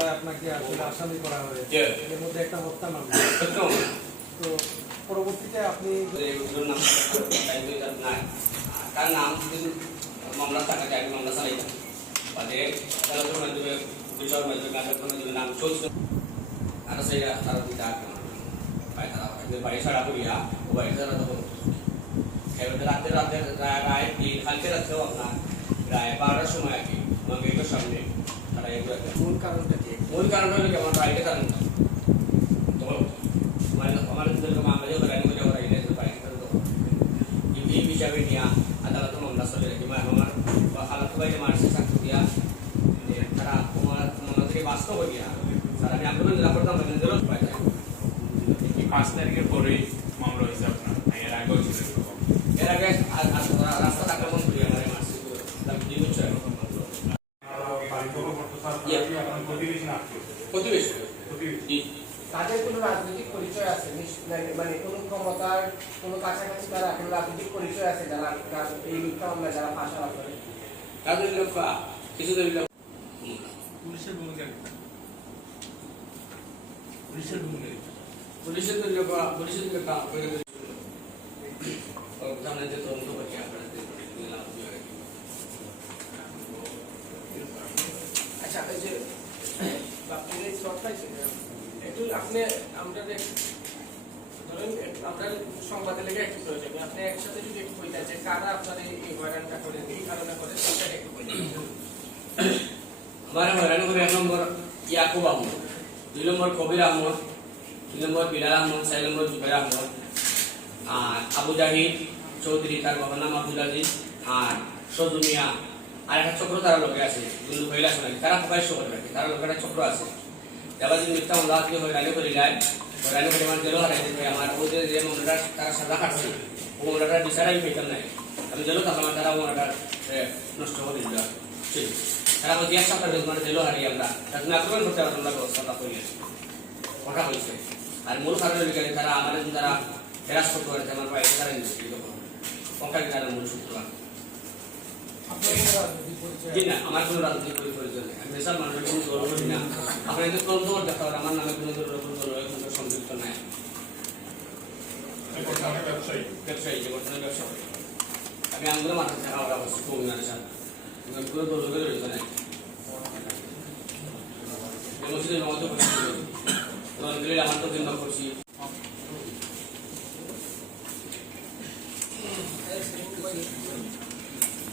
মামলায় আপনাকে আসলে আসামি করা হয়েছে। এর মধ্যে একটা হত্যা মামলা। তো পরবর্তীতে আপনি তার নাম যদি মামলা থাকা যায় আমি মামলা চালাই। বাদে আদালতের মাধ্যমে বিচার মাধ্যমে আদালতের মাধ্যমে নাম চলছে। আর সেই তারা দিতে পাই বাড়ি ছাড়া করিয়া ও বাড়ি ছাড়া তখন রাতে রাতে রায় কালকে রাত্রেও আপনার রায় বারোটার সময় আর কি আমার গেটের সামনে তারা এগুলো একটা মূল কারণটা কি মূল কারণ হলো কি আমার রাইটে কারণ তো মানে আমার যদি মামলা যে রানি করে ওরা ইলে তো পাই তো এই হিসাবে নিয়ে আদালত মামলা চলে রাখি মানে আমার বা হালাত বাইরে মারছে চাকরি দিয়া যে তারা তোমার মামলা থেকে বাস্তব হয়ে গিয়া তারা আমি আন্দোলন জেলা করতাম মানে জেলা পাই যায় কি পাঁচ তারিখের পরেই মামলা হয়েছে আপনার না এর আগেও ছিল এরকম? এর আগে আ- আ- রাস্তা আক্রমণ করি আমার মারছে তার দুই বছর এখন প্রতিবেশী। তাদের কোনো রাজনৈতিক পরিচয় আছে? মানে- মানে কোনো ক্ষমতার কোনো কাছাকাছি তারা কোনো রাজনৈতিক পরিচয় আছে যারা এই মিথ্যা মামলায় যারা ফাঁসা করে তাদের লোক কিছু পুলিশের ভূমিকা পুলিশের ভূমিকা পুলিশের তো পুলিশের তো কাম করে সামনে যে তদন্ত করছে আপনারা আচ্ছা এই যে আপনি এই স্লট পাইছেন একটু আপনি আমরা হয়রানি করে এক নম্বর ইয়াকুব আহমদ, দুই নম্বর কবির আহমদ, তিন নম্বর বিলাল আহমদ, চার নম্বর জুবের আহমদ, আর আবু জাহিদ চৌধুরী, তার বাবার নাম আব্দুল আজিজ, আর সজু মিয়া, আর একটা চক্র তারা লোকে আছে কিন্তু মহিলা শোনালি তারা প্রকাশ্য করে তারা লোকের চক্র আছে। যদি মিথ্যা মামলা দিয়ে হয়রানি করে যায় হয়রানি করে আমার জেলও হারাই দিতে আমার ওই যে মামলাটা তারা সাজা কাটছে ও মামলাটা বিচার আমি পেতাম নাই। আমি জেলও থাকলাম তারা মামলাটা নষ্ট করে দিল ঠিক। তারা বলছে এক সপ্তাহ মানে জেলও হারিয়ে আমরা তার জন্য আক্রমণ করতে পারতাম না ব্যবস্থাটা করিয়েছি কথা হয়েছে। আর মূল কারণ হলো কি, তারা আমাদের যারা হেরাস করতে পারে আমার বাইরে তারা করে ওটাই তারা মূল সূত্র। জি না আমার কোনো রাজনৈতিক পরিচয় নেই। আমি মানুষের কোনো আপনারা কিন্তু তদন্ত করতে পারেন আমার নামে কোনো ধরনের সংযুক্ত নাই। ব্যবসায়ী। ব্যবসায়ী যে বর্তমানে ব্যবসা করি। আমি আমাদের মাথা থেকে আমরা অবশ্যই আমার তো করছি।